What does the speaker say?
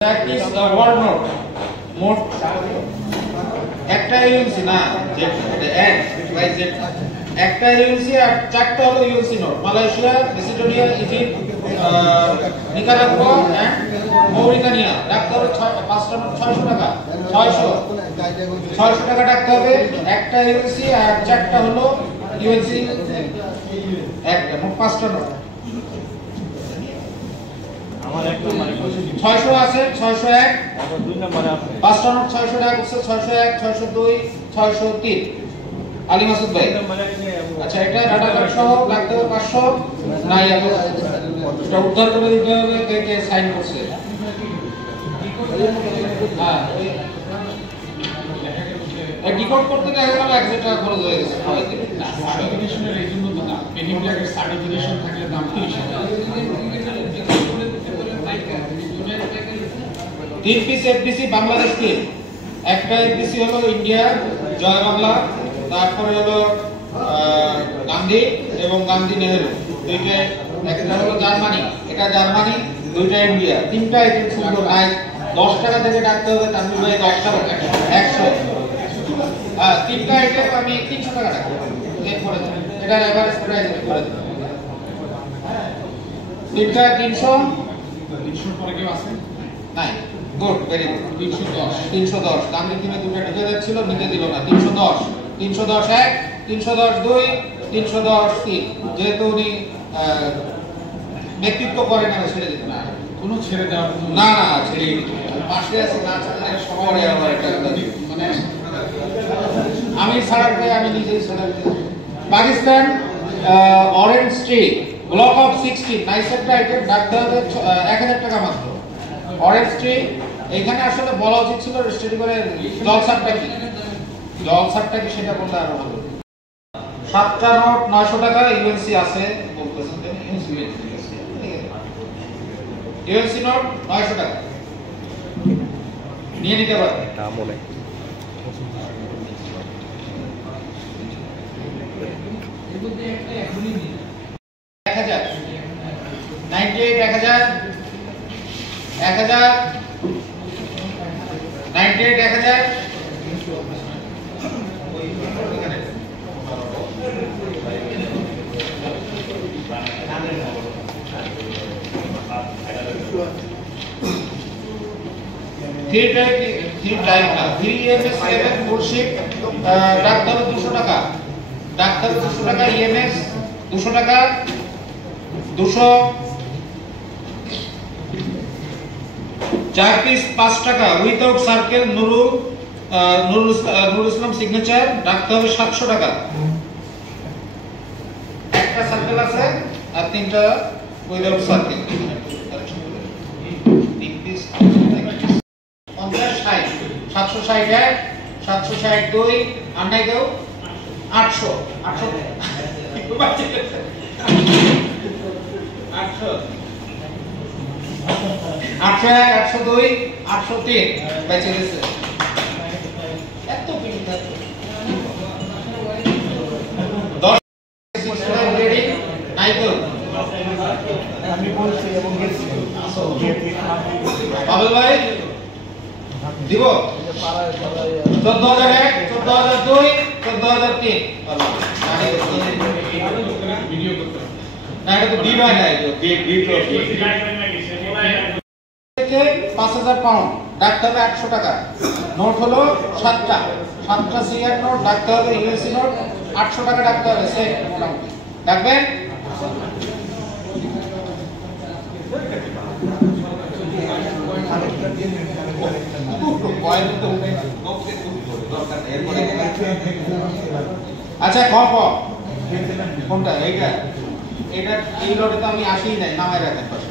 That is the word note. মোট একটা UNC না যে এন্ড বাই জেড একটা ইউএনসি আর চারটা হলো UNC note Malaysia, Macedonia, Egypt, Nicaragua and Mauritania. রাখতে হবে 5টা নোট 600 টাকা। 600 টাকা রাখতে হবে একটা ইউএনসি আর চারটা হলো ইউএনসি একটা মোট 5টা নোট। 600 আছে 601 2 নম্বরে আছে 5টা নোট 600 টাকা করছে 601 602 603 আলী মাসুদ ভাই। আচ্ছা এটা ডাটা কার্ড সহ লাগতে হবে 500 নাই এখন এটা উদ্ধার করে দিতে হবে কে কে সাইন করছে। হ্যাঁ এই ডিকোড করতে গেলে 1000 টাকা খরচ হয়ে গেছে সবাইকে। সার্টিফিকেশনের এই জন্য তো না পেনি ব্ল্যাকের সার্টিফিকেশন থাকলে দাম 3 পিস এফডিসি বাংলাদেশ টিম। একটা এফডিসি হলো ইন্ডিয়া জয় বাংলা, তারপরে হলো গান্ধী এবং গান্ধী নেহেরু। দুইটা একটা হলো জার্মানি, এটা জার্মানি, দুইটা ইন্ডিয়া। তিনটা আইটেম সুন্দর নাইস। 10 টাকা থেকে ডাকতে হবে তানভীর ভাই 10 টাকা 100। হ্যাঁ তিনটা আইটেম আমি 300 টাকা রাখবো চেক করে দেব। এটা এভারেজ প্রাইস করে দেব। তিনটা 300 পরে কেউ আছে নাই? Good very good. 310 গান্ধী টিমে দুটো ঢুকে যাচ্ছিল নিতে দিল না। 310 1 310 2 310 3 যেহেতু উনি ব্যক্তিত্ব করেন না ছেড়ে দিতে না কোনো ছেড়ে দেওয়া না না ছেড়ে পাশে আছে না ছাড়লে সবাই আমার একটা মানে আমি ছাড়াতে আমি নিজেই ছাড়াতে। Pakistan orange tree block of 16 nice একটা আইটেম ডাকতে হবে 1000 টাকা মাত্র। অরেঞ্জ ট্রি এখানে আসলে বলা উচিত ছিল রেজিস্ট্রি করে জলসারটা কি সেটা বলতে আরো ভালো। 7টা নোট 900 টাকা ইউএনসি আছে বলতেছেন ইউএনসি নোট 900 টাকা নিয়ে নিতে পারবে নাম বলে। $1000 98 1000 1000 98 1000 ডাক্তার 200 টাকা ডাক্তার 200 টাকা ইএমএস 200 টাকা 200 4 পিস 5 টাকা without circle Nurul Islam signature ডাকতে হবে 700 টাকা। একটা সার্কেল আছে আর তিনটা উইদাউট সার্কেল। 3 পিস 50 60 760 762 আর নাই দাও 800 800 802 803 বেঁচে গেছে। এত পিনটা 10 রেডি নাই তো আমি বলছি এবং গেছি বাবুল ভাই দিব 14001 14002 14003 ভিডিও করতে না এটা তো ডি বাই নাই তো ডি 5000 পাউন্ড ডাকতে হবে 800 টাকা। নোট হলো 7টা সিআর নোট ডাকতে হবে ইউএসসি নোট 800 টাকা ডাকতে হবে সেট মোটামুটি ডাকবেন। আচ্ছা কোনটা এইটা এই লটে তো আমি আসি নাই নামায় রাখেন পাশে